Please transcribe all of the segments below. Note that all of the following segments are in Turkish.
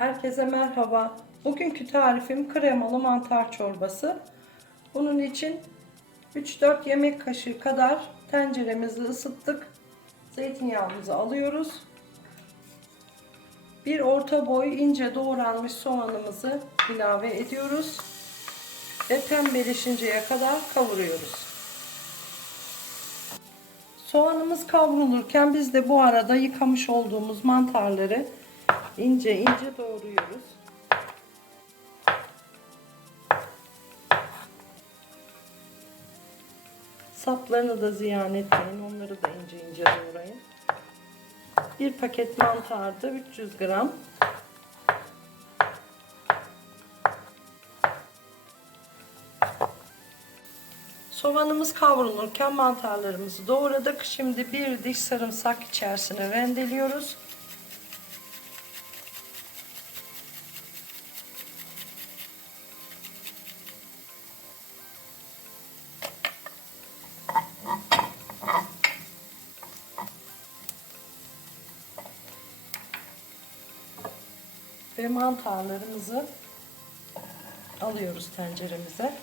Herkese merhaba. Bugünkü tarifim kremalı mantar çorbası. Bunun için 3-4 yemek kaşığı kadar tenceremizi ısıttık. Zeytinyağımızı alıyoruz. Bir orta boy ince doğranmış soğanımızı ilave ediyoruz. Ve pembeleşinceye kadar kavuruyoruz. Soğanımız kavrulurken biz de bu arada yıkamış olduğumuz mantarları ince ince doğruyoruz. Saplarını da ziyan etmeyin. Onları da ince ince doğrayın. Bir paket mantarda 300 gram. Soğanımız kavrulurken mantarlarımızı doğradık. Şimdi bir diş sarımsak içerisine rendeliyoruz. Ve mantarlarımızı alıyoruz tenceremize.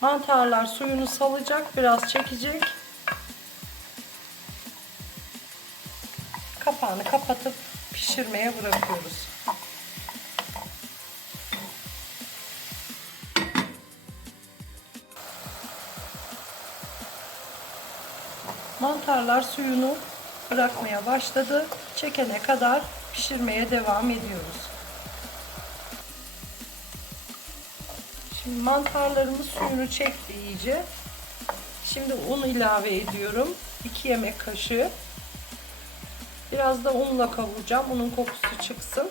Mantarlar suyunu salacak, biraz çekecek. Kapağını kapatıp pişirmeye bırakıyoruz. Mantarlar suyunu bırakmaya başladı. Çekene kadar pişirmeye devam ediyoruz. Şimdi mantarlarımız suyunu çekti iyice. Şimdi un ilave ediyorum. 2 yemek kaşığı. Biraz da unla kavuracağım. Unun kokusu çıksın.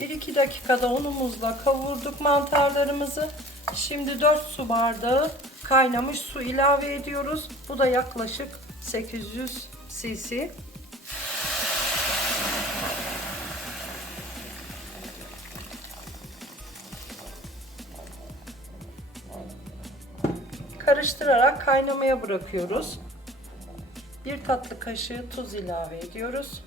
Bir iki dakikada unumuzla kavurduk mantarlarımızı. Şimdi 4 su bardağı kaynamış su ilave ediyoruz. Bu da yaklaşık 800 cc. Karıştırarak kaynamaya bırakıyoruz. Bir tatlı kaşığı tuz ilave ediyoruz.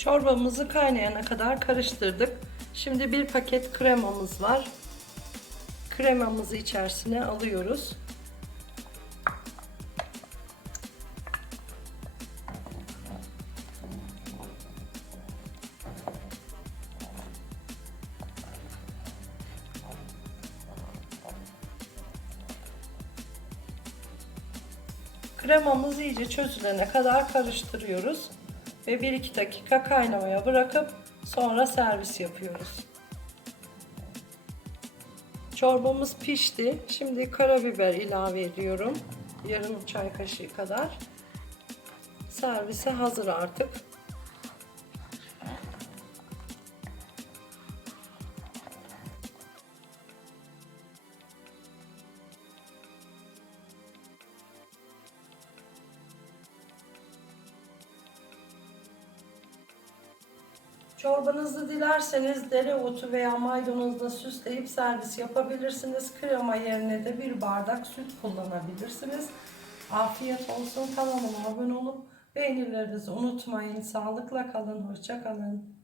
Çorbamızı kaynayana kadar karıştırdık. Şimdi bir paket kremamız var. Kremamızı içerisine alıyoruz. Kremamız iyice çözülene kadar karıştırıyoruz ve 1-2 dakika kaynamaya bırakıp sonra servis yapıyoruz. Çorbamız pişti. Şimdi karabiber ilave ediyorum. Yarım çay kaşığı kadar. Servise hazır artık. Çorbanızı dilerseniz dereotu veya maydanozla süsleyip servis yapabilirsiniz. Krema yerine de bir bardak süt kullanabilirsiniz. Afiyet olsun. Kanalıma abone olup beğenilerinizi unutmayın. Sağlıkla kalın. Hoşça kalın.